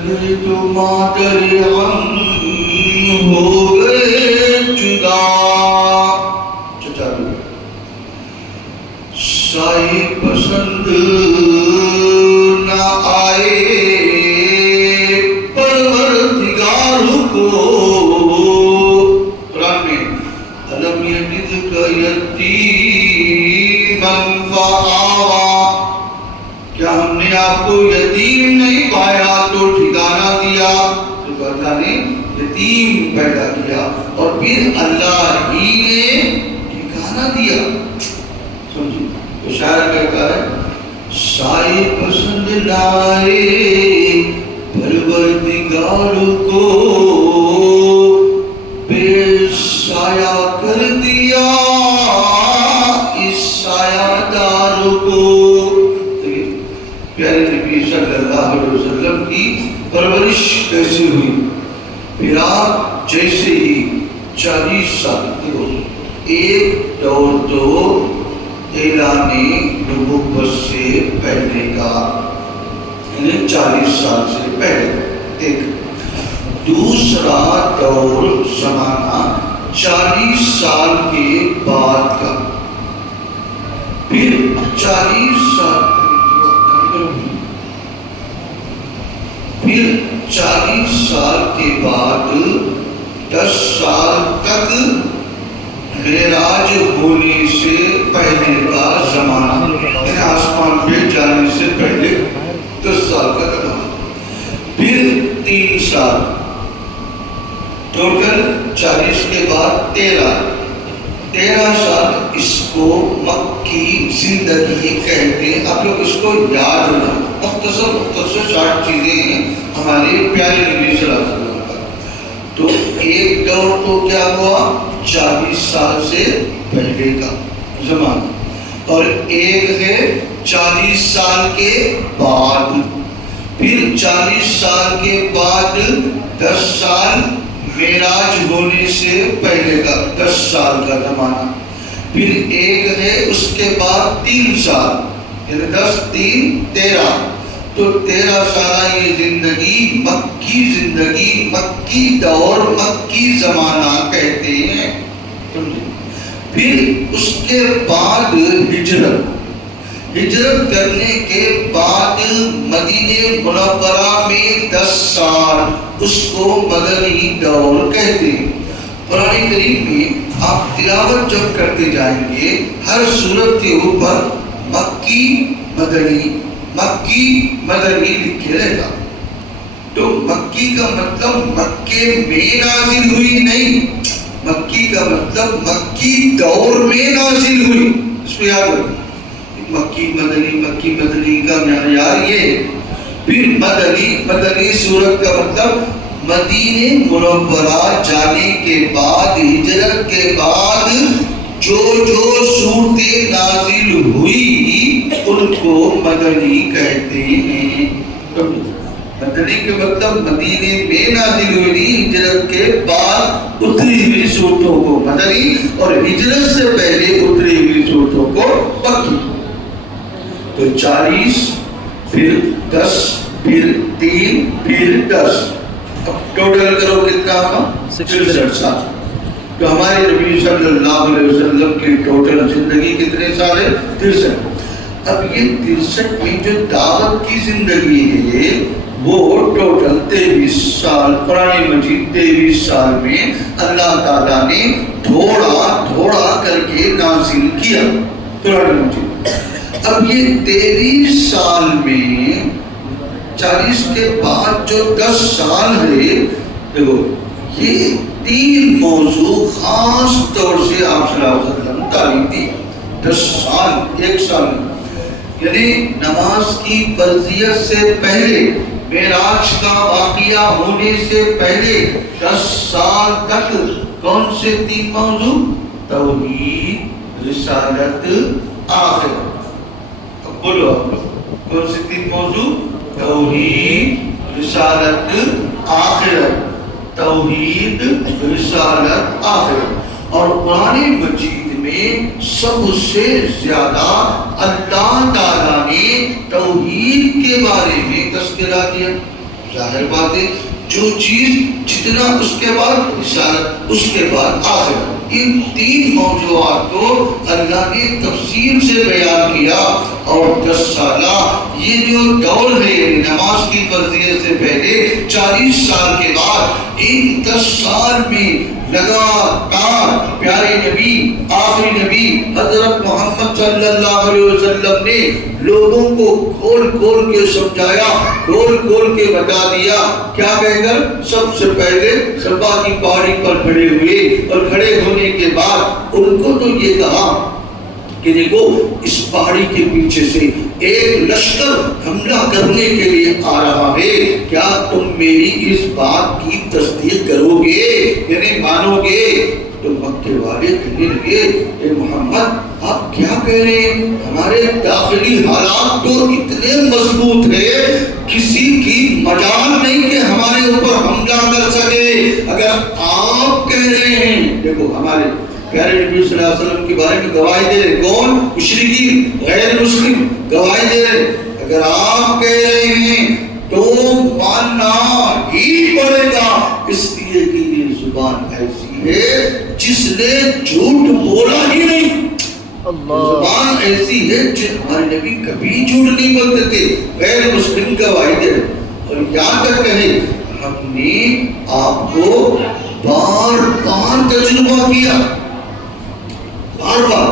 تو مادر غم ہو گئے جدا. چچا بھی سائی پسند نہ آئے پروردگار کو. قرآن میں الم یجدک یتیما فآویٰ، کیا ہم نے آپ کو یتیم نہیں پایا تو ٹھکانہ دیا. تو اللہ نے یتیم پیدا کیا اور پھر اللہ ہی نے ٹھکانہ دیا. سمجھیں تو شاعر کہتا ہے سائے پسند لائے پروردگار کو، بے سایہ کر دیا اس سایہ دار کو. پیارے نبی صلی اللہ علیہ وسلم کی پرورش کیسے ہوئی؟ پھر آپ جیسے ہی 40 سال ایک دور تو اعلان نبوت سے پہلے کا، یعنی 40 سال سے پہلے ایک. دوسرا دور زمانہ 40 سال کے بعد کا. پھر 40 سال کے بعد 10 سال تک معراج ہونے سے پہلے کا زمانہ، یعنی آسمان پہ جانے سے پہلے 10 سال کا زمانہ. پھر 3 سال، ٹوٹل 40 کے بعد 13 سال. اس کو مکی زندگی کہتے ہیں. آپ لوگ اس کو یاد رکھنا. مختصر 60 چیزیں ہیں ہمارے پیارے نبی صلی اللہ علیہ وسلم کا. تو ایک دور تو کیا ہوا 40 سال سے پہلے کا زمانہ، اور ایک ہے 40 سال کے بعد. پھر 40 سال کے بعد 10 سال معراج ہونے سے پہلے کا 10 سال کا زمانہ. پھر ایک ہے اس کے بعد 3 سال، یعنی 10 3 13. تو 13 سالہ یہ زندگی مکی دور، مکی زمانہ کہتے ہیں. پھر اس کے بعد ہجرت کرنے کے بعد مدینہ منورہ میں 10 سال، اس کو مدنی دور کہتے ہیں. قرآن کریم میں آپ تلاوت جب کرتے جائیں گے ہر سورت کے اوپر مکی مدنی لکھے رہے گا. تو مکی کا مطلب مکے میں نازل ہوئی نہیں، مکی کا مطلب مکی دور میں نازل ہوئی. اس کو یاد رکھیں، مکی مدنی کا معیار یہ. پھر مدنی سورت کا مطلب مدینہ منورہ جانے کے بعد، ہجرت کے بعد جو صورتیں نازل ہوئی ان کو مدنی کہتے ہیں. مدنی کے مطلب مدینے میں نازل ہوئی، ہجرت کے بعد اتری ہوئی صورتوں کو مدنی، اور ہجرت سے پہلے اتری ہوئی صورتوں کو مکی. تو 40 پھر 10 پھر 3 پھر 10. اب ٹوٹل کرو کتنا ہوگا 63 سال. تو ہمارے نبی صلی اللہ علیہ وسلم کی ٹوٹل زندگی کتنے سال ہے؟ 63. اب یہ 63 میں جو دعوت کی زندگی ہے وہ ٹوٹل 23 سال. قرآن مجید 23 سال میں اللہ تعالیٰ نے تھوڑا کر کے نازل کیا قرآن مجید. اب یہ 23 سال میں 40 کے بعد جو 10 سال ہے، دیکھو یہ 3 موضوع خاص طور سے آپ صلی اللہ علیہ وسلم تعلیم دی. 10 سال، 1 سال، یعنی نماز کی فرضیت سے پہلے، معراج کا واقعہ ہونے سے پہلے 10 سال تک کون سے 3 موضوع؟ توحید، رسالت، آخرت. بولو آپ لوگ کون سے 3 موضوع؟ توحید، رسالت، آخرت. توحید، رسالت، آخرت. اور قرآن مجید میں سب سے زیادہ اللہ تعالیٰ نے توحید کے بارے میں تذکرہ کیا. ظاہر بات ہے جو چیز جتنا اس کے بعد رسالت، اس کے بعد آخرت، ان تین موضوعات کو اللہ نے تفصیل سے بیان کیا. اور 10 سالہ یہ جو دور ہے نماز کی فرضیت سے پہلے 40 سال کے بعد، ان 10 سال میں لگاتار پیارے نبی، آخری نبی حضرت محمد صلی اللہ علیہ وسلم نے لوگوں کو کھول کھول کے سمجھایا، کھول کھول کے بتا دیا. کیا کہہ کر؟ سب سے پہلے صفا کی پہاڑی پر کھڑے ہوئے اور کھڑے ہونے کے بعد ان کو تو یہ کہا کہ دیکھو اس پہاڑی کے پیچھے سے ایک لشکر حملہ کرنے کے لیے آ رہا ہے، کیا تم میری اس بات کی تصدیق کرو گے یعنی مانو گے؟ تو مکے والے کہنے لگے اے محمد آپ کیا کہہ رہے ہیں؟ ہمارے داخلی حالات تو اتنے مضبوط ہے، کسی کی مجال نہیں کہ ہمارے اوپر حملہ کر سکے. اگر آپ کہہ رہے ہیں، دیکھو ہمارے پیارے نبی صلی اللہ علیہ وسلم کے بارے میں گواہی دے رہے، کون؟ مشرکین غیر مسلم گواہی دے رہے. اگر آپ کہہ رہے ہیں تو ماننا ہی پڑے گا، اس لیے کہ یہ زبان ایسی ہے جس نے جھوٹ بولا ہی نہیں. زبان ایسی ہے جس ہمارے نبی کبھی جھوٹ نہیں بولتے تھے. غیر مسلم گواہی دے رہے اور یاد تک کہے ہم نے آپ کو بار بار تجربہ کیا، بار بار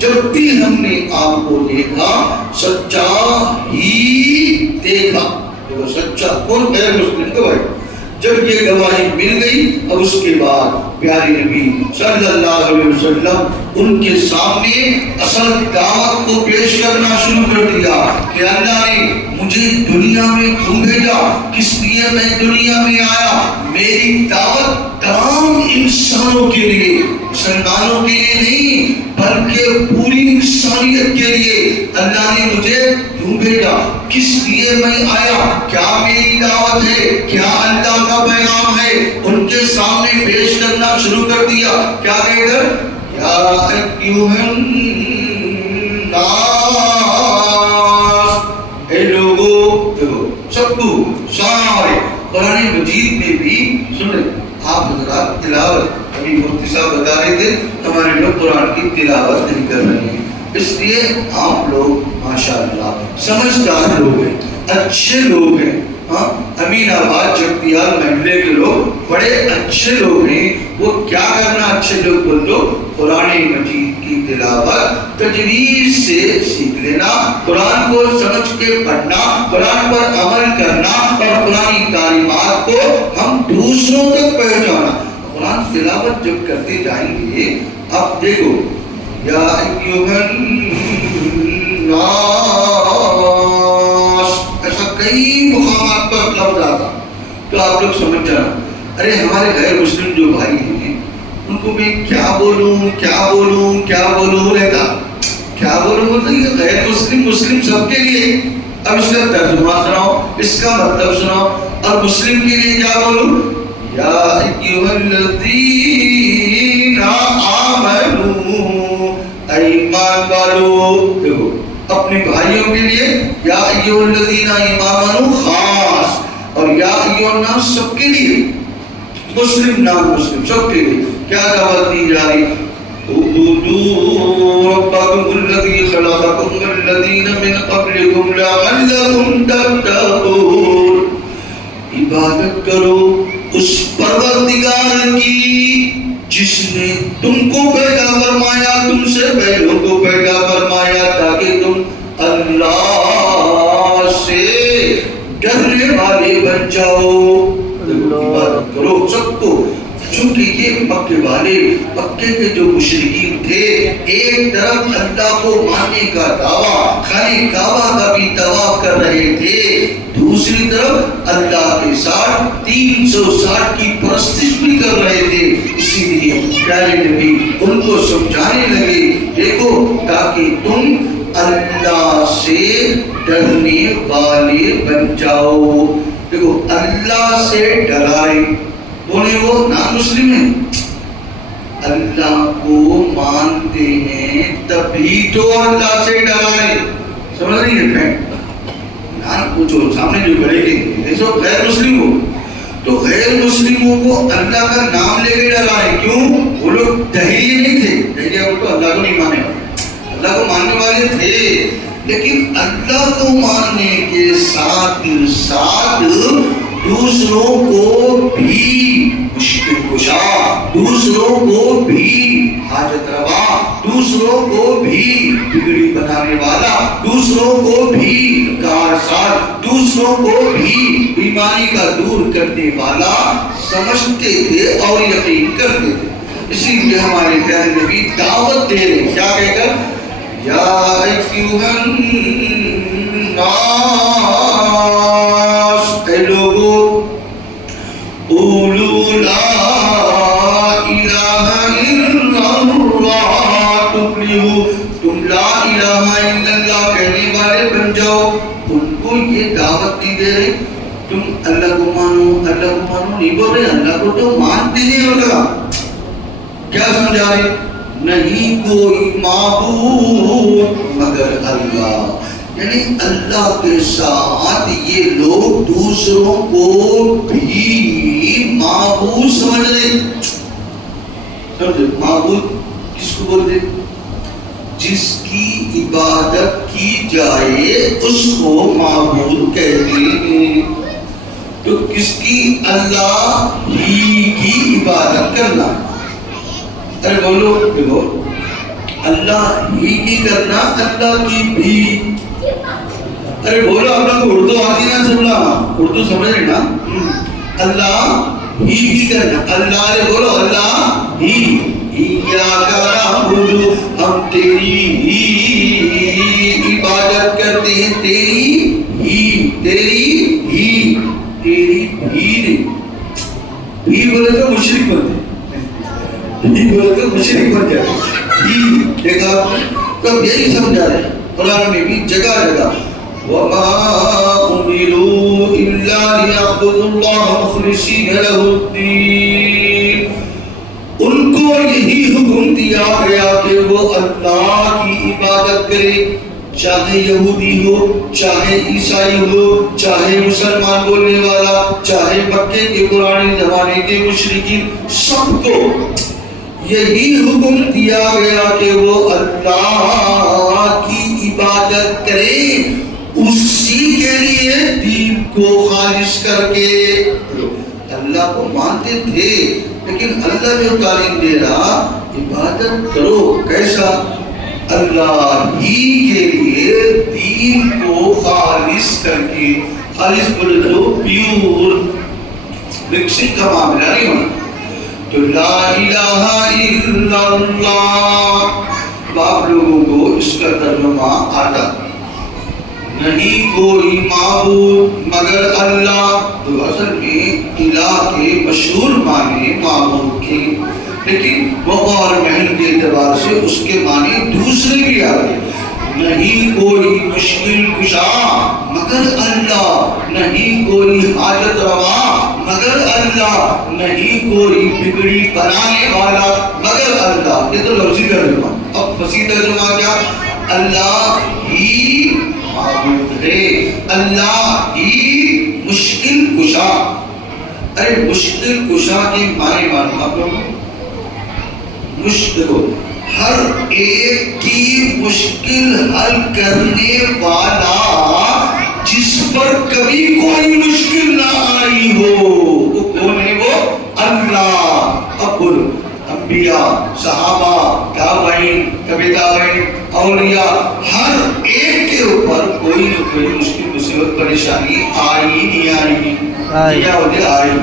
جب بھی ہم نے آپ کو دیکھا سچا ہی دیکھا. دیکھو سچا کون؟ غیر مسلم گواہی. جب یہ گواہی مل گئی اب اس کے بعد پیارے نبی صلی اللہ علیہ وسلم ان کے سامنے اصل دعوت کو پیش کرنا شروع کر دیا کہ اللہ نے مجھے دنیا میں کیوں بھیجا، کس لیے میں دنیا میں آیا. میری دعوت تمام انسانوں کے لیے، مسلمانوں کے لیے نہیں بلکہ پوری انسانیت کے لیے اللہ نے مجھے کیوں بھیجا، کس لیے میں آیا، کیا میری دعوت ہے، کیا اللہ کا پیغام ہے، ان کے سامنے پیش کرنا شروع کر دیا. کیا کہہ کر؟ یا ایھا الناس، اے لوگو. دیکھو سب کو سارے قرآن مجید میں بھی سنیں آپ حضرات تلاوت، ابھی مفتی صاحب بتا رہے تھے ہمارے لوگ قرآن کی تلاوت نہیں کر رہے ہیں، اس لیے آپ لوگ ماشاءاللہ سمجھدار لوگ ہیں، اچھے لوگ ہیں. ہاں امین آباد جگتیال محلے کے لوگ بڑے اچھے لوگ ہیں. وہ کیا کرنا اچھے لوگ بول دو؟ قرآن مجید کی تلاوت تجوید سے سیکھ لینا، قرآن کو سمجھ کے پڑھنا، قرآن پر عمل کرنا اور قرآنی تعلیمات کو ہم دوسروں تک پہنچانا. قرآن تلاوت جب کرتے جائیں گے اب دیکھو یا ایھا الناس، ایسا کئی مقامات پر لفظ آتا تو آپ لوگ سمجھ جانا ارے ہمارے غیر مسلم جو بھائی ہیں ان کو میں کیا بولوں کیا بولوں کیا بولوں رہتا. کیا بولوں مطلب یہ غیر مسلم مسلم سب کے لیے. اب اس کا ترجمہ سناؤ، اس کا مطلب سناؤ. اور مسلم کے لیے کیا بولوں؟ یا ایھا الذین آمنوا، ایمان والو. دیکھو اپنے بھائیوں کے لیے یا ایھا الذین آمنوا خاص، اور یا ایھا الناس سب کے لیے، مسلم نان مسلم سب کے لیے. کیا دعوت دی جا رہی؟ اعبدوا ربکم الذی خلقکم والذین من قبلکم لعلکم تتقون. عبادت کرو اس پروردگار کی جس نے تم کو پیدا فرمایا، تم سے پہلوں کو پیدا فرمایا تاکہ تم اللہ سے ڈرنے والے بن جاؤ. عبادت کرو سب کو. چونکہ یہ مکے والے، مکے کے جو مشرکین تھے، ایک طرف اللہ کو ماننے کا دعویٰ، خانہ کعبہ کا بھی طواف کر رہے تھے، دوسری طرف اللہ کے ساتھ 360 کی پرستش بھی کر رہے تھے. اسی لیے پیارے نبی ان کو سمجھانے لگے دیکھو تاکہ تم اللہ سے ڈرنے والے بن جاؤ. دیکھو اللہ سے ڈرائے بولے وہ نان مسلم ہیں، اللہ کو مانتے ہیں تبھی تو اللہ سے ڈرائے. سمجھ رہی ہے؟ جو سامنے جو کھڑے کے سب غیر مسلم ہو، تو غیر مسلموں کو اللہ کا نام لے کے ڈرا ہے. کیوں؟ وہ لوگ دہریے نہیں تھے. دہریہ وہ تو اللہ کو نہیں مانے والے، اللہ کو ماننے والے تھے، لیکن اللہ کو ماننے کے ساتھ ساتھ دوسروں کو بھی مشکل کشا، دوسروں کو بھی حاجت روا، دوسروں کو بھی بگڑی بنانے والا، دوسروں کو بھی کارساز، دوسروں کو بھی بیماری کا دور کرنے والا سمجھتے تھے اور یقین کرتے تھے. اسی لیے ہمارے پیارے نبی دعوت دے رہے ہیں، کیا کہہ کر؟ یا ایھا الناس، اے لوگو، قولوا لا الہ الا اللہ تفلحوا، تم لا الہ الا اللہ کہنے والے بن جاؤ. ان کو یہ دعوت نہیں دے رہے تم اللہ کو مانو، اللہ کو مانو نہیں بول رہے، اللہ کو تو مانتے نہیں ہوگا. کیا سمجھا رہے؟ نہیں کوئی معبود مگر اللہ، یعنی اللہ کے ساتھ یہ لوگ دوسروں کو بھی معبود سمجھ رہے. سمجھے؟ معبود کس کو بولتے؟ جس کی عبادت کی جائے اس کو معبود کہتے ہیں. تو کس کی؟ اللہ ہی کی عبادت کرنا. ارے بولو دیکھو، اللہ ہی کی کرنا، اللہ کی بھی. ارے بولو، آپ لوگ اردو آتی نا سننا، اردو سمجھ رہے نا؟ اللہ ہی کی کرنا، اللہ. ارے بولو اللہ ہی. ایاک نعبد، ہم تیری ہی عبادت کرتے ہیں، تیری ہی، تیری ہی، تیری بھی نہیں. بھی بولے تو مشرک بنتے، نہیں بولے تو مشرک بن جائے. دیکھا تب یہی سمجھا رہے قرآن میں بھی جگہ جگہ وَمَا أُمِرُوا إِلَّا لِيَعْبُدُوا اللَّهَ مُخْلِصِينَ لَهُ الدِّينَ. ان کو یہی حکم دیا گیا کہ وہ اللہ کی عبادت کرے، چاہے یہودی ہو، چاہے عیسائی ہو، چاہے مسلمان بولنے والا، چاہے مکے کے پرانے زمانے کے مشرکین، سب کو یہی حکم دیا گیا کہ وہ اللہ کی عبادت کریں، اسی کے لیے دین کو خالص کر کے. اللہ کو مانتے تھے لیکن اللہ جو تعلیم دے رہا عبادت کرو، کیسا؟ اللہ ہی کے لیے دین کو خالص کر کے. خالص بولے تو پیور مکسنگ کا معاملہ نہیں ہونا. تو لا الہ الا اللہ، آپ لوگوں کو اس کا ترجمہ آتا نہیں کوئی معبود مگر اللہ. تو اصل میں الہ کے مشہور معنی معبود کے، لیکن موقع اور محل کے اعتبار سے اس کے معنی دوسرے بھی آتے. نہیں کوئی مشکل کشا مگر اللہ، نہیں کوئی حاجت روا مگر اللہ، نہیں کوئی بگڑی بنانے والا مگر اللہ. یہ تو لفظی ترجمہ. اب فصیح ترجمہ کیا؟ اللہ ہی معبود ہے، اللہ ہی مشکل کشا. ارے مشکل کشا کے معنی معلوم آپ لوگوں کو؟ مشکل ہر ایک کی مشکل حل کرنے والا، جس پر کبھی کوئی مشکل نہ آئی ہو، وہ کون ہے؟ وہ اللہ. ابو انبیاء، صحابہ، تابعین، تبع تابعین، اولیاء، ہر ایک کے اوپر کوئی نہ کوئی مشکل مصیبت پریشانی آئی نہیں آئی؟ کیا ہوتے آئی.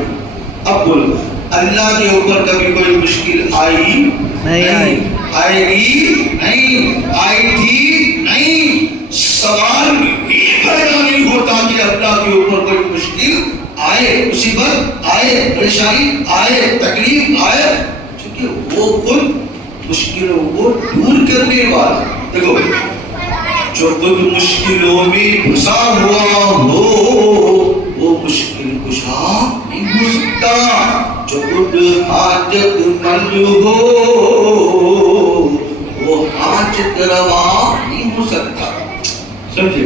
اب بولو اللہ کے اوپر کبھی کوئی مشکل آئی نہیں، آئے گی نہیں، آئی تھی نہیں. سوال یہ پیدا نہیں ہوتا کہ اللہ کے اوپر کوئی مشکل آئے، مصیبت آئے، پریشانی آئے، تکلیف آئے، کیونکہ وہ خود مشکلوں کو دور کرنے والا. دیکھو جو خود مشکلوں میں پھنسا ہوا ہو وہ مشکل کشا نہیں ہو سکتا. جو خود حاجت مند ہو وہ حاجت روا نہیں ہو سکتا. سمجھے؟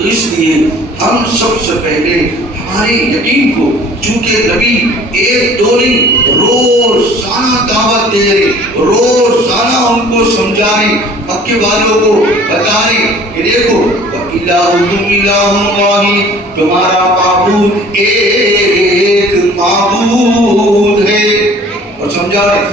تو اس لیے ہم سب سے پہلے ہمارے یقین کو، چونکہ نبی ایک دو نہیں روزانہ دعوت دے رہے، روزانہ ان کو سمجھا رہے، مکے والوں کو بتا رہے کہ دیکھو وَإِلَٰهُكُمْ إِلَٰهٌ وَاحِدٌ، تمہارا معبود ایک معبود ہے، اور سمجھا رہے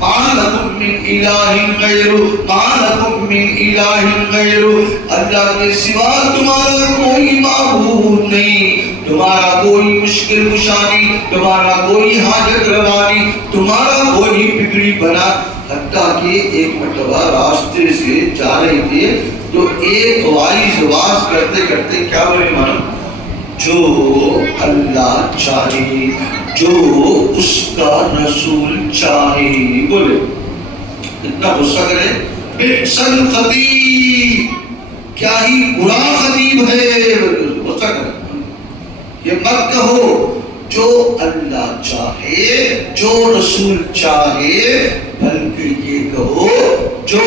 مَا لَكُم مِّنْ إِلَٰهٍ غَيْرُهُ مَا لَكُم مِّنْ إِلَٰهٍ غَيْرُهُ، اللہ کے سوا تمہارا کوئی معبود نہیں، تمہارا کوئی مشکل کشا نہیں، تمہارا کوئی حاجت روا نہیں، تمہارا کوئی بگڑی بنا۔ حتیٰ کہ ایک مرتبہ راستے سے جا رہے تھے تو ایک وائز واز کرتے کرتے کیا بولے معلوم؟ جو اللہ چاہے، جو اس کا رسول چاہے، بولے اتنا غصہ کرے بئس الخطیب، کیا ہی برا خطیب ہے، غصہ کرے، یہ مت کہو جو اللہ چاہے، جو رسول چاہے، بلکہ یہ کہو جو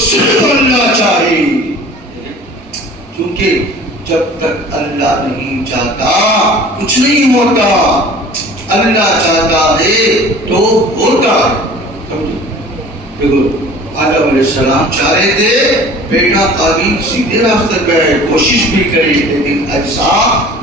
صرف اللہ چاہے، کیونکہ جب تک اللہ نہیں چاہتا کچھ نہیں ہوتا، اللہ چاہتا ہے تو ہوتا ہے۔ دیکھو آدم علیہ السلام چاہ رہے تھے بیٹا قابیل سیدھے راستے پہ آئے، کوشش بھی کرے لیکن ایسا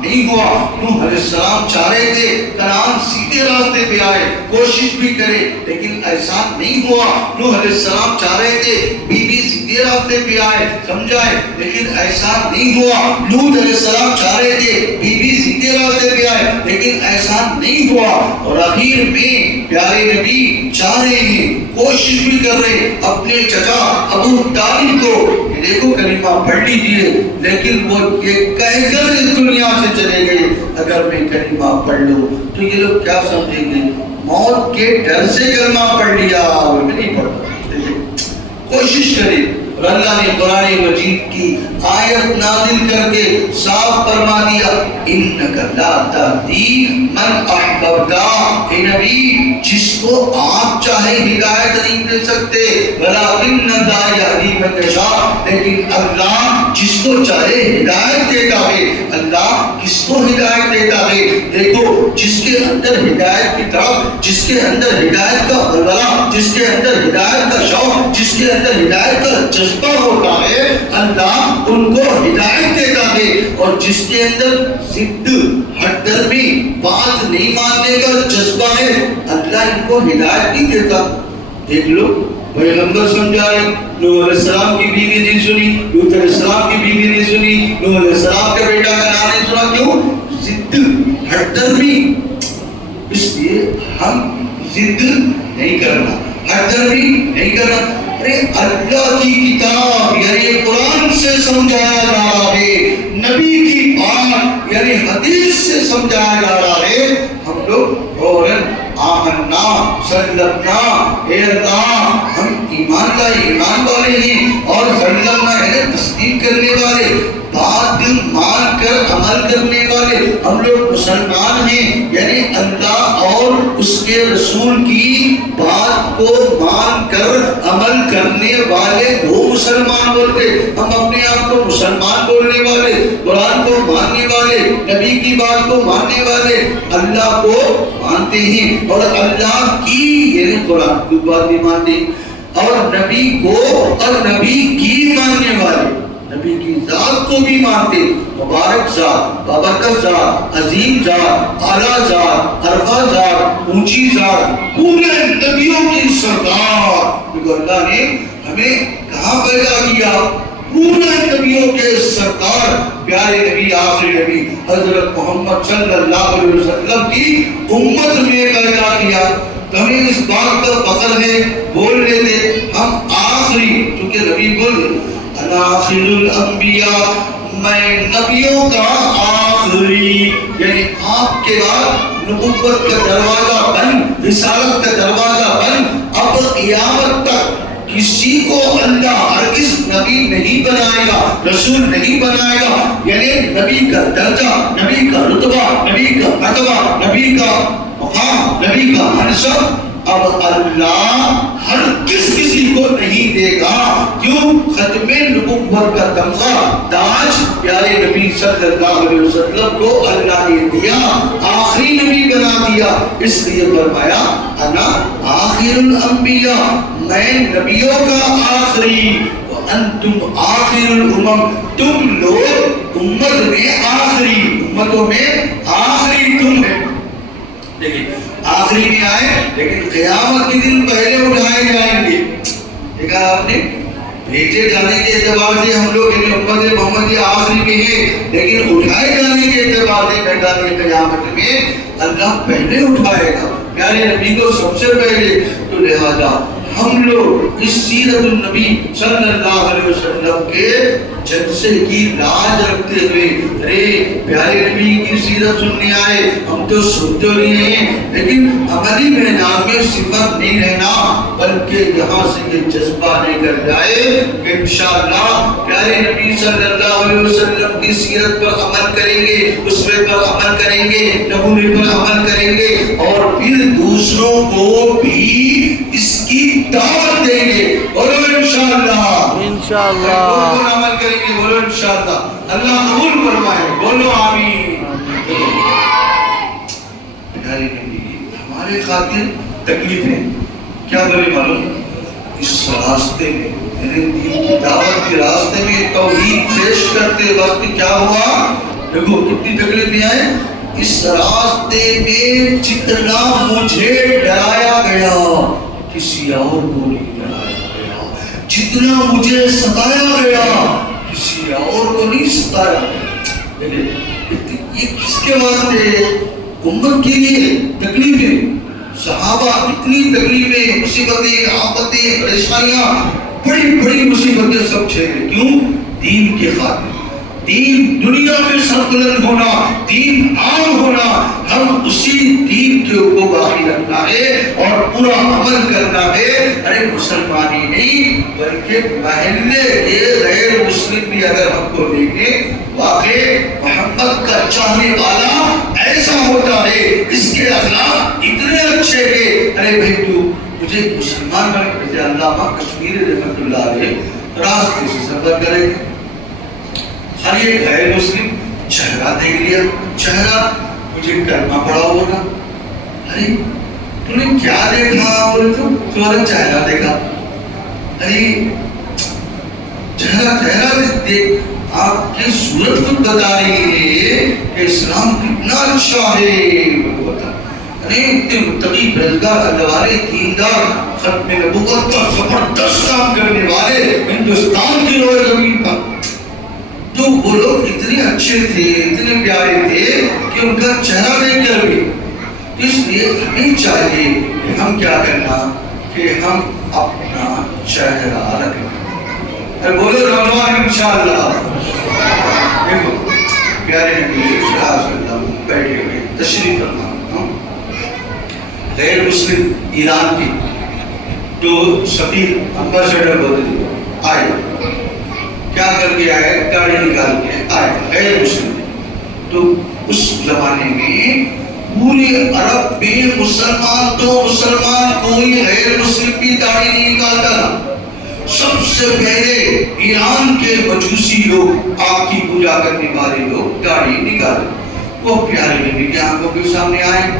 نہیں ہوا۔ نوح علیہ السلام چاہ رہے تھے کنعان سیدھے راستے پہ آئے، کوشش بھی کرے لیکن ایسا نہیں ہوا۔ نوح علیہ السلام چاہ رہے تھے بی بی سیدھے راستے پہ آئے، سمجھائے لیکن ایسا نہیں ہوا۔ لوط علیہ السلام چاہ رہے تھے بی بی سیدھے راستے پہ آئے لیکن ایسا نہیں ہوا۔ اور آخر میں پیارے نبی چاہ رہے ہیں، کوشش بھی کر رہے اپنے چچا ابو طالب کو کہ دیکھو کلمہ پڑھ لیجیے، لیکن وہ یہ کہہ کر اس دنیا سے چلے گئے اگر میں کلمہ پڑھ لوں تو یہ لوگ کیا سمجھیں گے؟ موت کے ڈر سے کلمہ پڑھ لیا، وہ بھی نہیں پڑھتا۔ کوشش کرے، اور اللہ نے قرآن مجید کی آیت نازل کر کے صاف فرما دیا انک لا تہدی من احببت، اے نبی جس کو آپ چاہے ہدایت نہیں دے سکتے، ولکن اللہ یہدی من یشاء، لیکن اللہ جس کو چاہے ہدایت دیتا ہے۔ اللہ کس کو ہدایت دیتا ہے؟ دیکھو جس کے اندر ہدایت کی طرف، جس کے اندر ہدایت کا بلبلہ، جس کے اندر ہدایت کا شوق، جس کے اندر ہدایت کا جذبہ ہوتا ہے، اللہ ان کو ہدایت دیتا ہے۔ اور جس کے اندر ضد، ہٹ درمی، بات نہیں ماننے کا جذبہ ہے، اللہ ان کو ہدایت نہیں دیتا۔ دیکھ لو پیغمبر سمجھا رہے، نوح علیہ السلام کی بیوی نہیں سنی، لوط علیہ السلام کی بیوی نہیں سنی، نوح علیہ السلام کا بیٹا کا نام نہیں سنا، کیوں؟ ضد، ہٹ درمی۔ اس لیے ہم ضد نہیں کرنا، ہٹ درمی نہیں کرنا۔ اللہ کی کتاب یعنی قرآن سے سمجھایا جا رہا ہے، نبی کی بات یعنی حدیث سے سمجھایا جا رہا ہے، ہم لوگ فوراً آمنا سلمنا، اے اللہ ہم ایمان لائے، ایمان والے ہیں، اور سلمنا ہے تصدیق کرنے والے، بات مان کر عمل کرنے والے، ہم لوگ مسلمان ہیں، یعنی اللہ اور اس کے رسول کی بات کو مان کر عمل کرنے والے وہ مسلمان بولتے۔ ہم اپنے آپ کو مسلمان بولنے والے، قرآن کو ماننے والے، نبی کی بات کو ماننے والے، اللہ کو مانتے ہیں، اور اللہ کی یعنی قرآن کی بات بھی مانتے ہیں، اور نبی کو اور نبی کی ماننے والے، نبی کی ذات کو بھی مانتے، مبارک ذات، بابرکت ذات، عظیم ذات، اعلیٰ ذات، عرفہ ذات، اونچی ذات، پورے نبیوں کی سردار، کیونکہ اللہ نے ہمیں کہاں پیدا کیا؟ پورے نبیوں کے سردار، پیارے نبی، آخری نبی حضرت محمد صلی اللہ علیہ وسلم کی امت میں پیدا کیا۔ ہمیں اس بات کا فخر ہے، بول لیتے ہم آخری، کیونکہ نبی بول انا آخر الانبیاء، میں نبیوں کا آخری، یعنی آپ کے بعد نبوت کا دروازہ بند، رسالت کا دروازہ بند، اب قیامت تک کسی کو اللہ ہرگز نبی نہیں بنائے گا، رسول نہیں بنائے گا، یعنی نبی کا درجہ، نبی کا رتبہ، نبی کا مرتبہ، نبی کا مقام، نبی کا منصب اب اللہ ہرگز کسی کو نہیں نہیں دے گا. کیوں؟ ختم نبوت کا تمغہ تاج پیارے نبی صلی اللہ علیہ وسلم کو اللہ نے دیا, آخری نبی بنا دیا. اس لیے فرمایا انا آخر الانبیاء, میں نبیوں کا آخری, انتم آخر الامم, تم لوگ امت میں آخری, امتوں میں آخری تم ہے. دیکھیں آخری بھی آئے لیکن قیامت کے دن پہلے اٹھائے جائیں گے. دیکھا آپ نے, بھیجے جانے کے اعتبار سے ہم لوگ یعنی امت محمد آخری میں ہے, لیکن اٹھائے جانے کے اعتبار سے میدان قیامت میں اللہ پہلے اٹھائے گا پیارے نبی کو سب سے پہلے. تو لہذا ہم لوگ اس سیرت النبی صلی اللہ علیہ وسلم کے جلسے کی لاج رکھتے ہوئے, ارے پیارے نبی کی سیرت سننے آئے, ہم تو سنتے نہیں ہیں لیکن عملی میدان میں صفت نہیں رہنا, بلکہ یہاں سے یہ جذبہ لے کر جائے کہ انشاءاللہ پیارے نبی صلی اللہ علیہ وسلم کی سیرت پر عمل کریں گے, اسوے پر عمل کریں گے, نمونے پر عمل کریں گے, اور پھر دوسروں کو بھی اس کی دعوت دیں گے. بولو انشاءاللہ, انشاءاللہ عمل کریں گے. بولو انشاءاللہ, اللہ قبول فرمائے. بولو آمین. پیارے نبی ہمارے خاطر تکلیفیں کیا بولے معلوم, اس راستے میں یعنی دین کی دعوت کے راستے میں توحید پیش کرتے وقت کیا ہوا, دیکھو کتنی تکلیفیں آئیں. اس راستے میں جتنا مجھے ڈرایا گیا کسی اور کو نہیں ڈرایا گیا, جتنا مجھے ستایا گیا کسی اور کو نہیں ستایا. یہ کس کے واسطے؟ امت کے لیے تکلیفیں. صحابہ اتنی تکلیفیں, مصیبتیں, آفتیں, پریشانیاں, بڑی بڑی مصیبتیں سب جھیلے. کیوں؟ دین کے خاطر. دین دنیا میں سربلند ہونا, دین عام ہونا, ہم اسی دین کے اوپر باقی رکھنا ہے اور پورا عمل کرنا ہے. ارے مسلمانی نہیں بلکہ محلے کے غیر مسلم بھی اگر ہم کو دیکھیں, واقعی محمد کا چاہنے والا ایسا ہوتا ہے, اس کے اخلاق اتنے اچھے کہ ارے بھائی تو مجھے مسلمان بنے. جیسے علامہ کشمیری رحمۃ اللہ علیہ راستے سے سفر کرے گا, ہر ایک غیر مسلم چہرہ دیکھ لیا, چہرہ مجھے کلمہ پڑا ہوگا. ارے تو نے کیا دیکھا؟ بولے تو تمہارا چہرہ دیکھا. ارے چہرہ دیکھ, آپ کی صورت کو بتا رہی ہے کہ اسلام کتنا اچھا ہے. بتا ارے اتنے متقی پرہیزگار اللہ والے دیندار, ختم نبوت کا زبردست کام کرنے والے ہندوستان کی روئے زمین پر, تو وہ لوگ اتنے اچھے تھے, اتنے پیارے تھے کہ ان کا چہرہ دیکھ کر بھی. اس لیے ہمیں چاہیے کہ ہم کیا کرنا کہ ہم اپنا چہرہ رکھیں. بولو رمضان انشاءاللہ. دیکھو پیارے نبی صلی اللہ علیہ وسلم بیٹھے ہوئے تشریف فرما, غیر مسلم ایران کی جو سفیر امبیسڈر ہوتے تھے آئے, کیا کر کے آئے؟ گاڑی نکال کے آئے غیر مسلم. تو اس زمانے میں پورے عرب میں مسلمان تو مسلمان, کوئی غیر مسلم بھی داڑھی نہیں نکالتا تھا. سب سے پہلے ایران کے مجوسی لوگ, آپ کی پوجا کرنے والے لوگ داڑھی نکالے. وہ پیارے نبی کی آنکھوں کے سامنے آئے.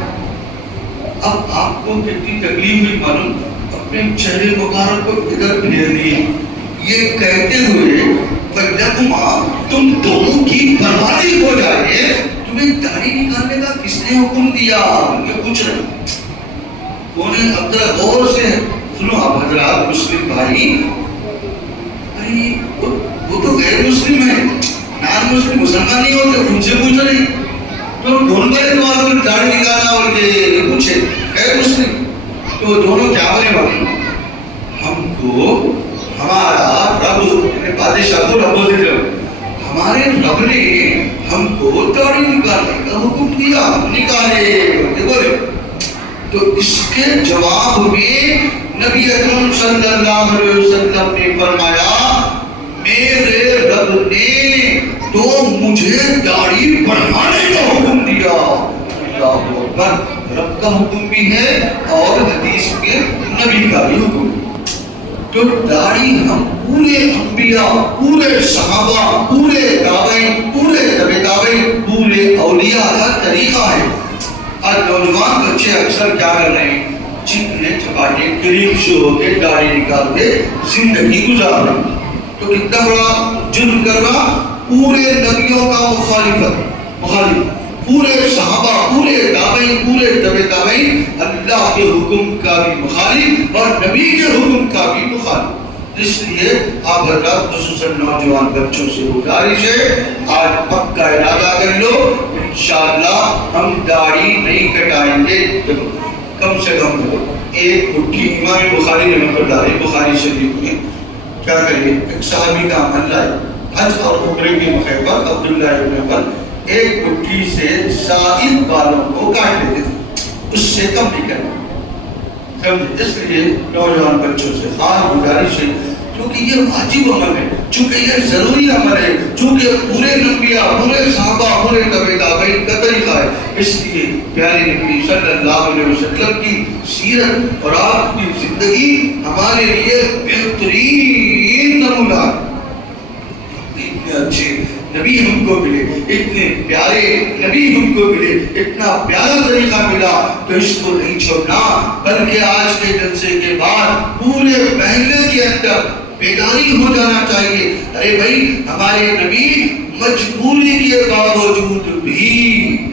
اب آپ کو کتنی تکلیف ہوئی معلوم, اپنے چہرے مبارک کو ادھر پھیر لیے, یہ کہتے ہوئے فَلَكُمَا, تم دونوں کی بربادی ہو جائے. تمہیں داڑھی نکالنے کا کس نے حکم دیا؟ یہ پوچھ رہے. انہیں اب ذرا غور سے سنو آپ حضرات مسلم بھائی, ارے وہ تو غیر مسلم ہے, نان مسلم مسلمان نہیں ہوتے, ان سے پوچھ رہی. تو دونوں بھائی تمہارے کو داڑھی نکالنا اور کے پوچھے غیر مسلم, تو دونوں کیا بولے معلوم, ہم کو ہمارا رب یعنی بادشاہ کو رب بولتے تھے, ہمارے رب نے ہم کو داڑھی نکالنے کا حکم دیا, ہم نکالے بولے. تو اس کے جواب میں نبی اکرم صلی اللہ علیہ وسلم نے فرمایا, میرے رب نے تو مجھے داڑھی بڑھانے کا حکم دیا. اللہ اکبر, رب کا حکم بھی ہے اور حدیث کے نبی کا بھی حکم. تو داڑھی ہم پورے انبیاء، پورے صحابہ، پورے تابعین، پورے تبع تابعین، پورے اولیاء کا طریقہ ہے۔ آج نوجوان بچے اکثر کیا کر رہے ہیں؟ چکنے چپاٹے کریم شو ہو کے داڑھی نکال کے زندگی گزار رہے ہیں۔ تو کتنا بڑا جرم کر رہا؟ پورے نبیوں کا مخالف، پورے صحابہ، پورے تابعین، پورے تبع تابعین، اللہ کے حکم کا بھی مخالف اور نبی کے حکم کا بھی مخالف۔ اس لیے آپ حضرات خصوصاً نوجوان بچوں سے گزارش ہے، آج پکا ارادہ کر لو، انشاءاللہ ہم داڑھی نہیں کٹائیں گے۔ کم سے کم ایک مٹھی امام بخاری رحمۃ اللہ علیہ بخاری شریف میں کیا کریے، ایک صحابی کا عمل لائے، حج اور عمرے کے موقع پر عبداللہ ابن عمر ایک مٹھی سے زائد بالوں کو کاٹ لیتے تھے، اس سے کم نہیں کرنا۔ اس لیے نوجوان بچوں سے خاص گزارش ہے، کیونکہ یہ واجب عمل ہے، چونکہ یہ ضروری عمل ہے، چونکہ پورے انبیاء، پورے صحابہ، پورے تبع تابعین کا طریقہ ہے۔ اس لیے پیارے نبی صلی اللہ علیہ وسلم کی سیرت اور آپ کی زندگی ہمارے لیے بہترین نمونہ ہے۔ اتنے اچھے نبی ہم کو ملے، اتنے پیارے نبی ہم کو ملے، اتنا پیارا طریقہ ملا، تو اس کو نہیں چھوڑنا، بلکہ آج کے جلسے کے بعد پورے محلے کے اندر بیداری ہو جانا چاہیے۔ ارے بھائی، ہمارے نبی مجبوری کے باوجود بھی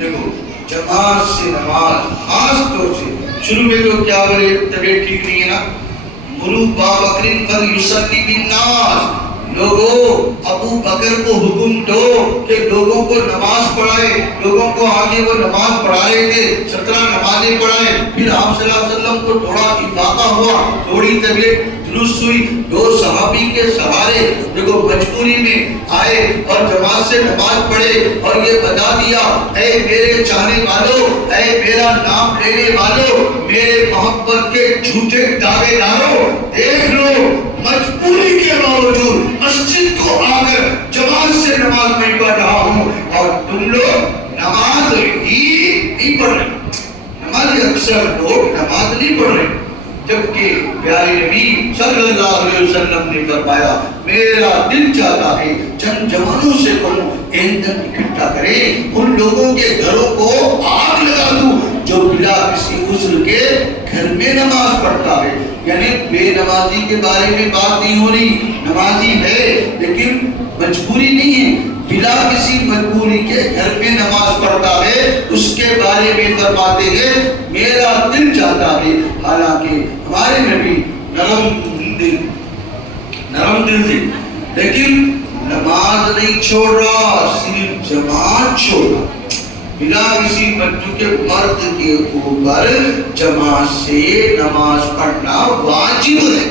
دیکھو جماعت سے نماز، خاص طور سے شروع میں تو کیا بولے، طبیعت ٹھیک نہیں ہے نا، مرو بابکر فلیصلی بالناس، لوگوں ابو بکر کو حکم دو کہ لوگوں کو نماز پڑھائے۔ لوگوں کو آگے وہ نماز پڑھا رہے تھے، 17 نمازیں پڑھائے۔ پھر آپ صلی اللہ علیہ وسلم کو تھوڑا افاقہ ہوا، تھوڑی طبیعت درست ہوئی، دو صحابی کے سہارے دیکھو مجبوری میں آئے اور جماعت سے نماز پڑھے اور یہ بتا دیا، اے میرے چاہنے والوں، اے میرا نام لینے والوں، میرے محبت کے جھوٹے دعوے داروں، دیکھ لو مجبوری کے باوجود مسجد کو آ کر جماعت سے نماز میں پڑھ رہا ہوں، اور تم لوگ نماز ہی نہیں پڑھ رہے۔ نماز اکثر لوگ نماز نہیں پڑھ رہے، جبکہ پیارے نبی صلی اللہ علیہ وسلم نے فرمایا، میرا دل چاہتا ہے چند جوانوں سے کہوں ایندھن اکٹھا کریں، ان لوگوں کے گھروں کو آگ لگا دوں جو بلا کسی عذر کے گھر میں نماز پڑھتا ہے۔ یعنی بے نمازی کے بارے میں بات نہیں ہو رہی، نمازی ہے لیکن مجبوری نہیں ہے، بلا کسی مجبوری کے گھر میں نماز پڑھتا ہے، اس کے بارے میں فرماتے ہیں میرا دل چاہتا ہے۔ حالانکہ ہمارے نبی نرم دل تھے، لیکن نماز نہیں چھوڑ رہا، صرف جماعت چھوڑ رہا، بلا کسی بچوں کے مرد کے اوپر جماعت سے نماز پڑھنا واجب ہے،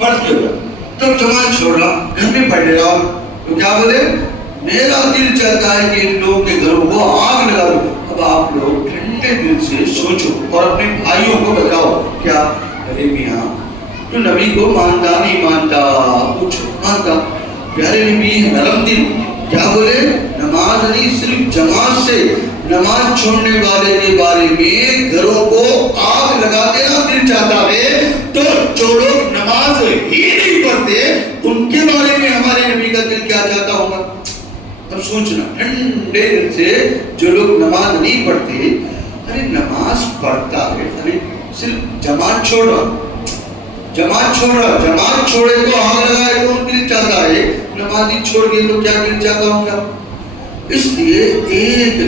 مرد کے اوپر، تب جماعت چھوڑ رہا، گھر میں پڑھ لے رہا، تو کیا بولے، میرا دل چاہتا ہے کہ ان لوگوں کے گھروں کو آگ لگا دو۔ اب آپ لوگ ٹھنڈے دل سے سوچو اور اپنے بھائیوں کو بتاؤ، کیا ارے میاں تو نبی کو مانتا نہیں مانتا، کچھ مانتا، پیارے نبی نرم دل، کیا بولے، نماز نہیں صرف جماعت سے نماز چھوڑنے والے کے بارے میں گھروں کو آگ لگا دینا دل چاہتا ہے، تو جو لوگ نماز ہی نہیں پڑھتے ان کے بارے میں ہمارے نبی کا دل کیا چاہتا ہوگا۔ اب سوچنا ٹھنڈے دل سے، جو لوگ نماز نہیں پڑھتے، ارے نماز پڑھتا ہے، ارے صرف جماعت چھوڑ رہا، جماعت چھوڑے تو آگ لگائے تو دل چاہتا ہے، نمازی چھوڑ گئے تو کیا دل چاہتا ہوگا۔ اس لیے ایک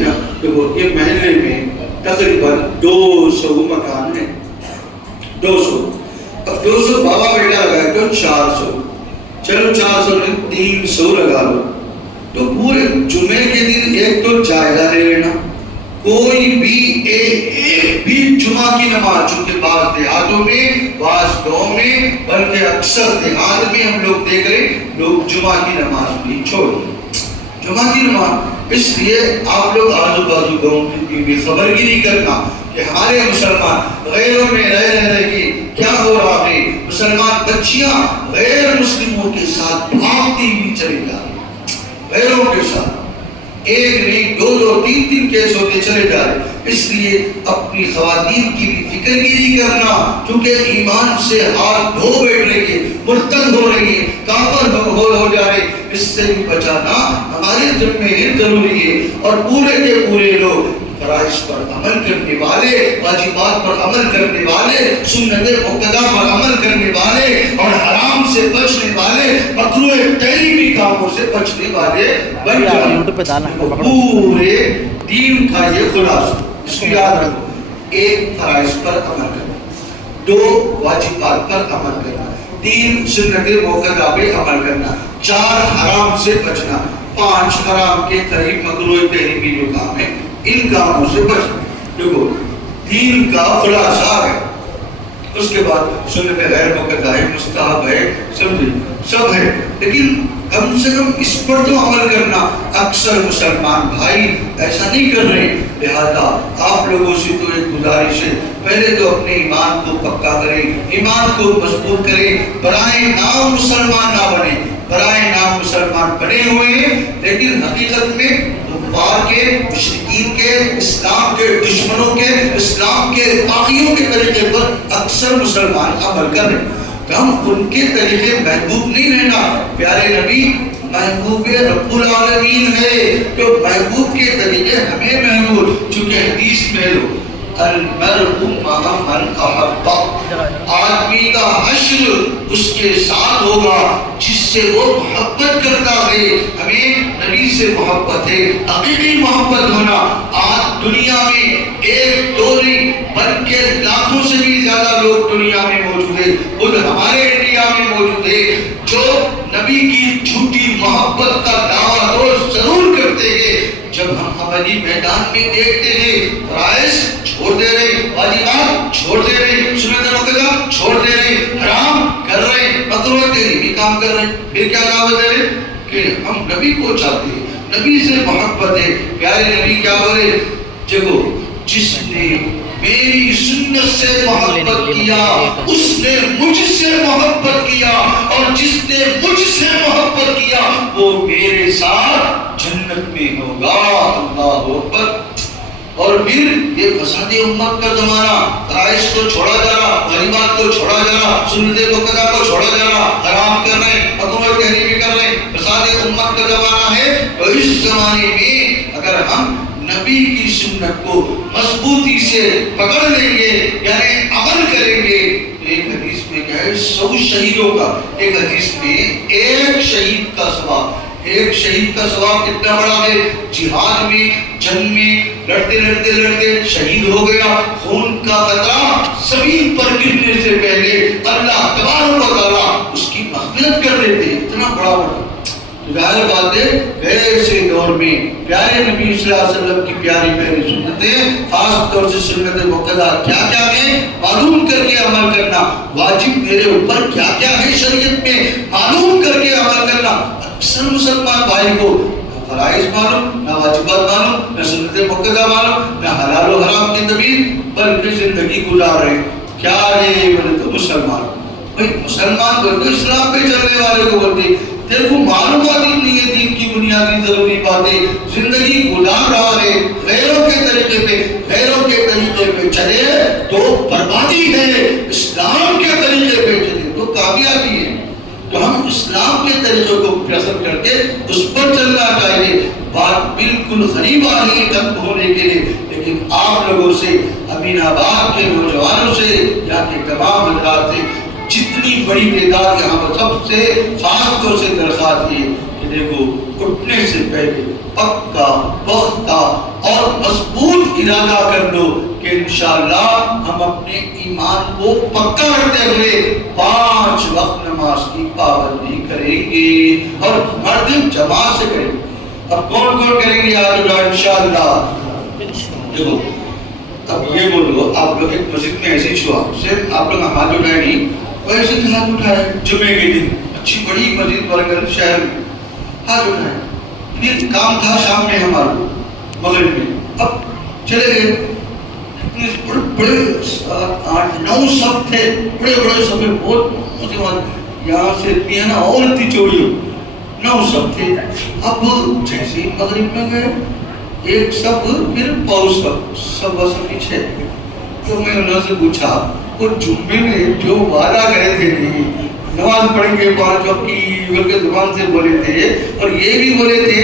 دیکھو یہ محلے میں تقریباً 200 مکان ہیں، 200، اب 200 بابا بیٹا لگائے تو 400، چلو 400 میں 300 لگا لو، تو پورے جمعے کے دن ایک تو جائزہ لے لینا، کوئی بھی ایک بھی جمعہ کی نماز، چونکہ بعض دیہاتوں میں، بعض گاؤں میں، بلکہ اکثر دیہات میں ہم لوگ دیکھ رہے لوگ جمعہ کی نماز بھی چھوڑ جمعہ کی نماز۔ اس لیے آپ لوگ آزو بازو گاؤں کی بھی خبر گیری کرنا کہ ہمارے مسلمان غیروں میں رہ کے کیا ہو رہا ہے، مسلمان بچیاں غیر مسلموں کے ساتھ بھاگتی ہوئی چلی جا رہی، غیروں کے ساتھ۔ ایک نہیں دو تین تین کیس ہوتے چلے جا رہے. اس لیے اپنی خواتین کی بھی فکر گیری کرنا، کیونکہ ایمان سے ہاتھ دھو بیٹھ رہی ہے، مرتد ہو رہی ہے، کافر ہو جا رہے، اس سے بھی بچانا ہمارے ذمہ ضروری ہے. اور پورے کے پورے لوگ فرائض پر عمل کرنے والے، واجبات پر عمل کرنے والے، سنت مقتدیہ پر عمل کرنے والے اور حرام سے بچنے والے، مکروہ تحریمی کاموں سے بچنے والے بن جائیں. پورے دین کا یہ خلاصہ اس کو یاد رکھو. ایک فرائض پر عمل کرنا، دو واجبات پر عمل کرنا، تین سنت مقتدیہ پہ عمل کرنا، چار حرام سے بچنا، پانچ حرام کے قریب مکروہ تحریمی جو کام ہے ان کاموں سے بچنا. دیکھو دین کا خلاصہ ہے. اس کے بعد سنت غیر مقتدیہ ہے، مستحب ہے، سب ہے، لیکن کم سے کم اس پر تو عمل کرنا. اکثر مسلمان بھائی ایسا نہیں کر رہے. لہذا آپ لوگوں سے تو ایک گزارش ہے، پہلے تو اپنے ایمان کو پکا کریں، ایمان کو مضبوط کریں. برائے نام مسلمان نہ بنے، برائے نام مسلمان بنے ہوئے ہیں لیکن حقیقت میں کفار کے، مشرکین کے، اسلام کے دشمنوں کے، اسلام کے باغیوں کے طریقے پر اکثر مسلمان عمل کر رہے ہیں. ہم ان کے طریقے محبوب نہیں رہنا. پیارے نبی محبوب رب العالمین ہے، تو محبوب کے طریقے ہمیں محبوب. چونکہ حدیث میں لو المرء مع من احب، آدمی کا حشر اس کے ساتھ ہوگا جس سے وہ محبت کرتا ہے. ہمیں نبی سے محبت ہے، حقیقی محبت ہونا. آج دنیا میں ایک دو نہیں بلکہ لاکھوں سے بھی زیادہ لوگ دنیا میں موجود ہیں، خود ہمارے انڈیا میں موجود ہیں، جو نبی کی جھوٹی محبت کا دعویٰ تو ضرور کرتے ہیں. جب ہم عملی میدان میں دیکھتے ہیں فرائض چھوڑ دے رہے، واجبات چھوڑ دے رہے، سنت مقتدیہ چھوڑ دے رہے، حرام کر رہے، مکروہ تحریمی کام کر رہے، پھر کیا دعوت دے رہے کہ ہم نبی کو چاہتے ہیں، نبی سے محبت ہے. پیارے نبی کیا بولے؟ دیکھو جس نے میری سنت سے محبت کیا اس نے مجھ سے محبت کیا، اور جس نے مجھ سے محبت کیا وہ میرے ساتھ جنت میں ہوگا. اللہ اکبر. اور پھر یہ فساد امت کا زمانہ، فرائض کو چھوڑا جا رہا، واجبات کو چھوڑا جا رہا، سنت مقتدیہ کو چھوڑا جا رہا، حرام کر رہے، مکروہ تحریمی کر رہے، فساد امت کا زمانہ ہے. تو اس زمانے میں اگر ہم نبی کی سنت کو مضبوطی سے پکڑ لیں گے، یعنی عمل کریں گے، ایک حدیث میں کیا ہے 100 شہیدوں کا، ایک حدیث میں ایک شہید کا ثواب، ایک شہید کا ثواب کتنا بڑا ہے. جہاد میں، جنگ میں لڑتے شہید ہو گیا، خون کا قطرہ زمین پر گرنے سے پہلے اللہ تبارک و تعالیٰ اس کی مغفرت کر دیتے. اتنا بڑا ظاہر بات ہے ایسے دور میں پیارے نبی صلی اللہ علیہ وسلم کی پیاری پیاری سنتیں، خاص طور سے سنت مقتدیہ کیا کیا ہے معلوم کر کے عمل کرنا. واجب میرے اوپر کیا کیا ہے شریعت میں معلوم کر کے عمل کرنا. اکثر مسلمان بھائی کو نہ فرائض معلوم، نہ واجبات معلوم، نہ سنت مقتدیہ معلوم، نہ حلال و حرام کی تمیز، بلکہ زندگی گزار رہے. کیا ہے بولے تو مسلمان. بھائی مسلمان بولے تو اسلام پہ چلنے والے کو بولتے، تیرے کو معلومات ہی نہیں ہے دین کی بنیادی ضروری باتیں، زندگی گزار رہا ہے غیروں کے طریقے پہ چلے تو بربادی ہے، اسلام کے طریقے پہ چلے تو کامیابی ہے. تو ہم اسلام کے طریقے کو پسند کر کے اس پر چلنا چاہیے. بات بالکل غریب آ رہی ہے کم ہونے کے لیے، لیکن آپ لوگوں سے، امین آباد کے نوجوانوں سے، یہاں کے تمام حضرات سے جتنی بڑی تعداد یہاں پر سب سے خاص طور سے درخواست یہ کہ دیکھو اٹھنے سے پہلے پکا پختہ اور مضبوط ارادہ کر لو کہ انشاءاللہ ہم اپنے ایمان کو پکا رکھتے ہوئے 5 وقت نماز کی پابندی کریں گے اور مرد جماعت سے کریں گے. اب کون کریں گے یاد اٹھا انشاءاللہ. دیکھو اب یہ بولو آپ لوگ ایک مسجد میں ایسے چھوا صرف آپ لوگ ہاتھ اٹھائے نہیں، ویسے ہاتھ اٹھائے جمعے کے دن اچھی بڑی مسجد برگر شہر میں ہاتھ اٹھائے. پھر کام تھا شام میں ہمارا مغرب میں، اب چلے گئے. اتنے بڑے بڑے 7 8 9 سب تھے، بڑے بڑے سب بہت مسلمان. یہاں سے اتنی ہے نا اور اتنی چوڑی ہو 9 سب تھے. اب جیسے ہی مغرب میں گئے ایک سب پھر پاؤ سب پیچھے. تو میں انہوں سے پوچھا وہ جمعے میں جو وعدہ کرے تھے نماز پڑھیں گے 5 وقت کی بلکہ زبان سے بولے تھے اور یہ بھی بولے تھے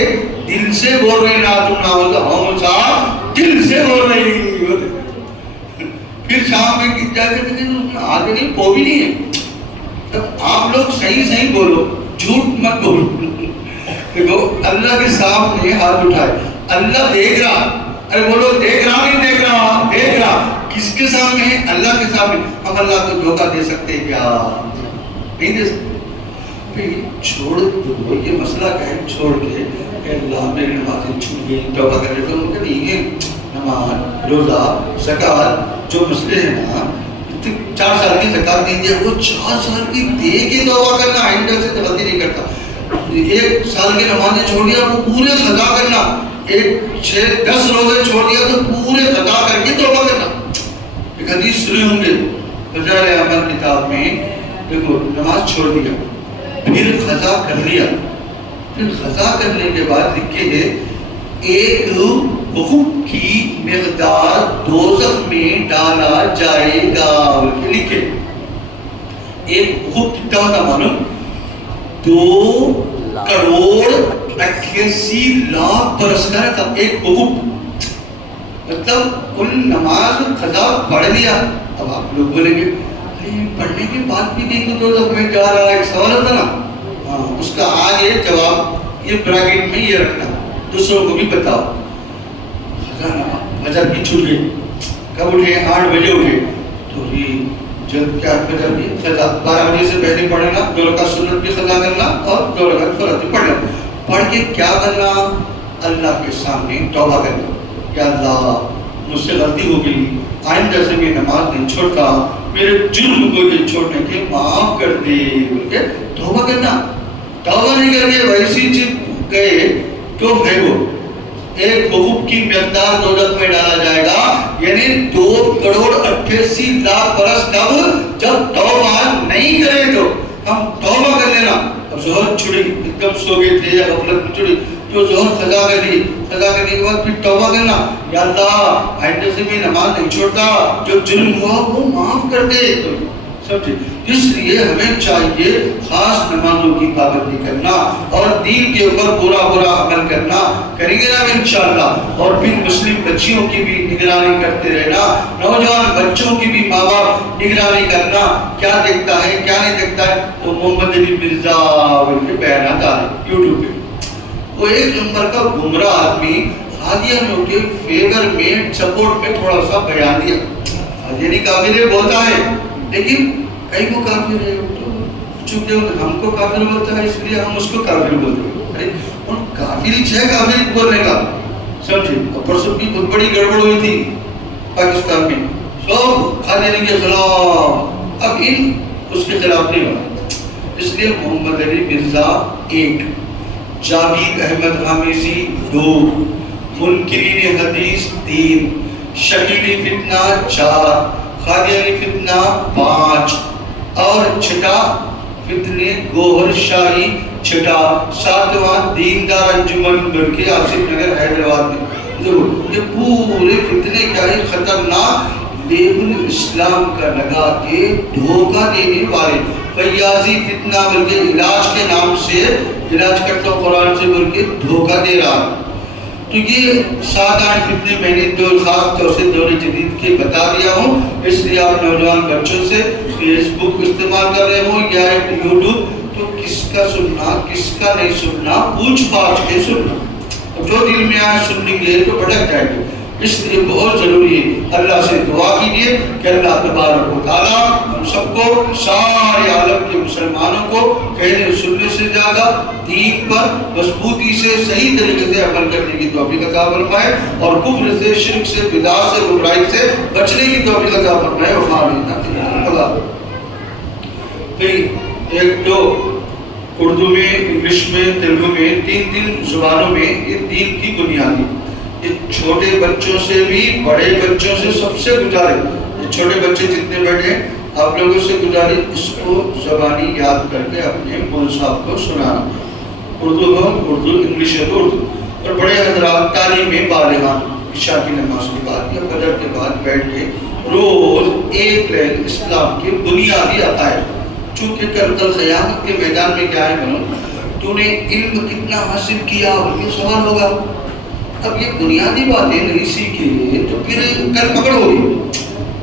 دل سے بول رہے نا تم نہ ہوتا ہم صاحب دل سے بول رہے ہوتے. پھر شام میں جا کے دیکھیں آگے نہیں پو بھی نہیں ہے. تب آپ لوگ صحیح بولو جھوٹ مت بولو. دیکھو اللہ کے سامنے ہاتھ اٹھائے اللہ دیکھ رہا. ارے بولو دیکھ رہا نہیں دیکھ رہا دیکھ رہا. کس کے سامنے ہے؟ اللہ کے سامنے. ہم اللہ کو دھوکہ دے سکتے ہیں کیا؟ نہیں دے سکتے. چھوڑ دو یہ مسئلہ کا ہے چھوڑ کے اللہ میری نمازیں چھوٹ گئی توبہ کر لے. تو نہیں ہے نماز روزہ زکات جو مسئلے ہیں نا 4 سال کی زکات نہیں دیا وہ 4 سال کی دے کے توبہ کرنا آئندہ سے غلطی نہیں کرتا. 1 سال کی نمازیں چھوڑ دیا وہ پورے قضا کرنا. 10 روزے چھوڑ دیا تو پورے قضا کر کے توبہ کرنا. ایک حدیث سنے ہوں گے فضائل اعمال کتاب میں. دیکھو نماز چھوڑ دیا پھر قضا کر لیا. پھر قضا کرنے کے بعد لکھے ہے ایک حقوق کی مقدار دوزخ میں ڈالا جائے گا. لکھے ایک حقوق کتنا ہوتا معلوم 2 کروڑ 88 لاکھ برس کا تھا ایک حقوق. مطلب ان نماز قضا پڑھ لیا. اب آپ لوگ بولیں گے پڑھنے کے بعد بھی نہیں تو دوزخ میں جا رہا ہے. ایک سوال ہوتا نا اس کا آگے جواب یہ براکٹ میں یہ رکھنا دوسروں کو بھی بتاؤ. فجر کی چھوٹ گئی کب اٹھے 8 بجے اٹھے تو یہ جب کیا فجر کی قضا 12 بجے سے پہلے پڑھنا 2 رکعت سنت بھی قضا کرنا اور 2 رکعت فرض بھی پڑھنا. پڑھ کے کیا کرنا؟ اللہ کے سامنے توبہ کرنا. یا اللہ مجھ سے غلطی ہو گئی آئندہ سے میں نماز نہیں چھوڑتا میرے جرم کو یہ چھوڑنے کے معاف کر دے بول کے توبہ کرنا. توبہ نہیں کر کے ویسی چیز گئے تو ہے وہ ایک حقوق کی مقدار دوزخ میں ڈالا جائے گا. یعنی 2 کروڑ 88 لاکھ برس کب جب توبہ نہیں کرے تو ہم توبہ کر لینا. اب ظہر چھڑی ایک دم سو گئے تھے یا غفلت میں چھڑی تو ظہر قضا کر لی. قضا کرنے کے بعد پھر توبہ کرنا. یا اللہ آئندہ سے میں نماز نہیں چھوڑتا جو جرم ہوا وہ معاف کر دے. سمجھے اس لیے ہمیں چاہیے خاص نمازوں کی پابندی کرنا اور دین کے اوپر پورا عمل کرنا. کریں گے نا انشاءاللہ. اور پھر مسلم بچیوں کی بھی نگرانی کرتے رہنا. نوجوان بچوں کی بھی ماں باپ نگرانی کرنا کیا دیکھتا ہے کیا نہیں دیکھتا ہے. تو محمد علی مرزا کے بیانات آ رہے یوٹیوب پہ. وہ 1 نمبر کا گمراہ آدمی قادیانیوں کے فیور میں سپورٹ میں تھوڑا سا بیان دیا. قادیانی کافر بولتا ہے لیکن کئی کو کافر ہے چونکہ ہم کو کافر بولتا ہے اس لیے ہم اس کو کافر بولتے ہیں. ارے ان کافری ہے کافر بولنے کا سمجھے. اور پرسوں کی بہت بڑی گڑبڑ ہوئی تھی پاکستان میں سب قادیانی کے خلاف. اب ان اس کے خلاف نہیں ہونا. اس لیے محمد علی مرزا 1 جاوید احمد حامیزی 2 منکرین حدیث 3 شکیلی فتنہ 4 قادیانی فتنہ 5 اور 6 فتنے گوہر شاہی 6 7واں دیندار انجمن بلکہ آصف نگر حیدرآباد میں. یہ پورے فتنے کیا ہے خطرناک لیبل اسلام کا لگا کے دھوکہ دینے والے. فیاضی فتنہ بلکہ علاج کے نام سے علاج کرتا ہوں قرآن سے بول کے دھوکہ دے رہا. تو یہ 7-8 فتنے میں نے خاص طور سے دور جدید کے بتا دیا ہوں. اس لیے آپ نوجوان بچوں سے فیس بک استعمال کر رہے ہوں یا یوٹیوب تو کس کا سننا کس کا نہیں سننا پوچھ پاچھ کے سننا. جو دل میں آئے سننے کے لیے تو بھٹک جائے گا. اس لیے بہت ضروری ہے اللہ سے دعا کیجیے کہ اللہ تبارک و تعالیٰ ہم سب کو سارے عالم کے مسلمانوں کو کہنے سننے سے زیادہ دین پر مضبوطی سے صحیح طریقے سے عمل کرنے کی توفیق عطا فرمائے اور کفر سے شرک سے بدعت سے برائی سے بچنے کی توفیق عطا فرمائے. اور اللہ پھر ایک تو اردو میں انگلش میں تیلگو میں 3 زبانوں میں یہ دین کی بنیادی چھوٹے بچوں سے بھی بڑے بچوں سے سب سے گزارے چھوٹے بچے جتنے بیٹھے آپ لوگوں سے گزارے اس کو زبانی یاد کر کے اپنے مول صاحب کو سنانا. اردو ہو اردو، انگلش ہے تو اردو. اور بڑے حضرات تعلیم بالغان عشاء کی نماز کے بعد یا فجر کے بعد بیٹھ کے روز ایک ریل اسلام کے بنیادی عقائد، چونکہ کل قیامت کے میدان میں کیا ہے بنو، تو نے علم کتنا حاصل کیا اور یہ سوال ہوگا. اب یہ بنیادی باتیں نہیں سیکھے تو پھر کل پکڑ ہوگی،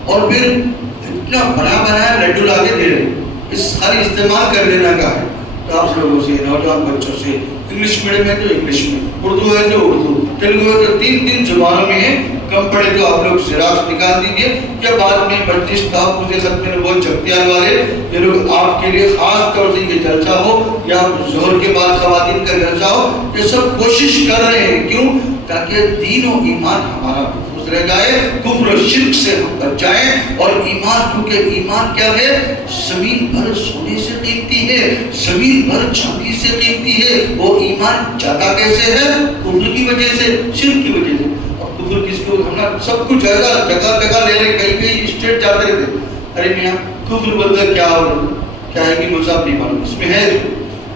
اور پھر اتنا بنا بنایا لڈو لاگے دے رہے، اس خالی استعمال کر لینا کا ہے. تو آپ لوگوں سے، نوجوان بچوں سے، انگلش میڈیم ہے تو انگلش میں، اردو ہے تو اردو، تیلگو ہے تو تین زبانوں میں ہے. کم پڑھے تو آپ لوگ زیراکس نکال دیجیے، یا بعد میں مجلس صاحب مجھے ختم نبوت چپتیال والے یہ لوگ آپ کے لیے خاص طور سے یہ جلسہ ہو یا ظہر کے بعد خواتین کا جلسہ ہو، یہ سب کوشش کر رہے ہیں. کیوں؟ تاکہ دین و ایمان ہمارا محفوظ رہ جائے، کفر و شرک سے ہم بچ جائیں. اور ایمان، کیونکہ ایمان کیا ہے؟ زمین بھر سونے سے قیمتی ہے، زمین بھر چاندی سے قیمتی ہے. وہ ایمان جاتا کیسے ہے؟ کفر کی وجہ سے، شرک کی وجہ سے. اب کفر کس کو، ہم نے سب کچھ جگہ جگہ لے رہے، کئی اسٹیٹ جاتے رہتے. ارے میاں کفر بولتا کیا ہو، کیا ہے کہ مذہب نہیں معلوم، اس میں ہے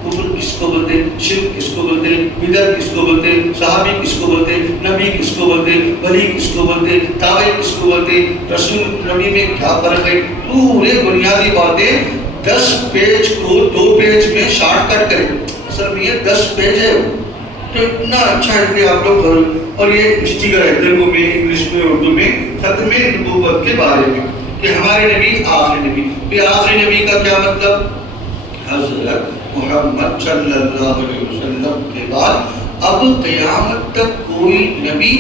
کفر کس کو بولتے ہیں، شرک کس کو بولتے ہیں، بدعت کس کو بولتے ہیں، صحابی کس کو بولتے ہیں، نبی کس کو بولتے ہیں، ولی کس کو بولتے ہیں، تابع کس کو بولتے ہیں، رسول نبی میں کیا فرق ہے. پورے بنیادی باتیں 10 پیج کو 2 پیج میں شارٹ کٹ کریں. اصل میں یہ 10 پیج ہے، تو اتنا اچھا ہے کہ آپ لوگ، اور یہ اسٹیکر ہے تیلگو میں، انگلش میں، اردو میں، ختم نبوت کے بارے میں کہ ہمارے نبی آخری نبی. پھر آخری نبی کا کیا مطلب؟ حضرت محمد صلی اللہ علیہ وسلم کے بعد اب قیامت تک کوئی نبی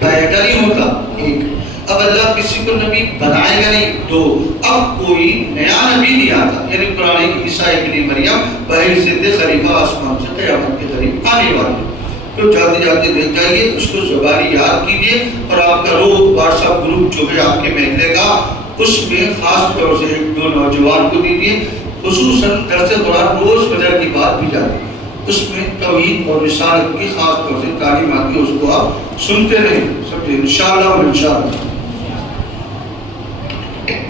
پیدا نہیں ہوتا. ایک، اب اللہ کسی کو نبی بنائے گا نہیں. دو، اب کوئی نیا نبی نہیں آتا. یعنی قرآن عیسیٰ ابن مریم بحیثیت خلیفہ آسمان سے قیامت کے قریب آنے والے. تو جاتے جاتے دیکھ جائیے، اس کو زبانی یاد کیجیے. اور آپ کا روح واٹس ایپ گروپ جو ہے آپ کے محلے کا، اس میں خاص طور سے 1-2 نوجوان کو دیجیے. خصوصاً درس قرآن روز فجر کی بات بھی جاتی، اس میں توحید اور رسالت کی خاص طور سے تعلیمات کی، اس کو آپ سنتے رہیں. سب انشاءاللہ و انشاءاللہ.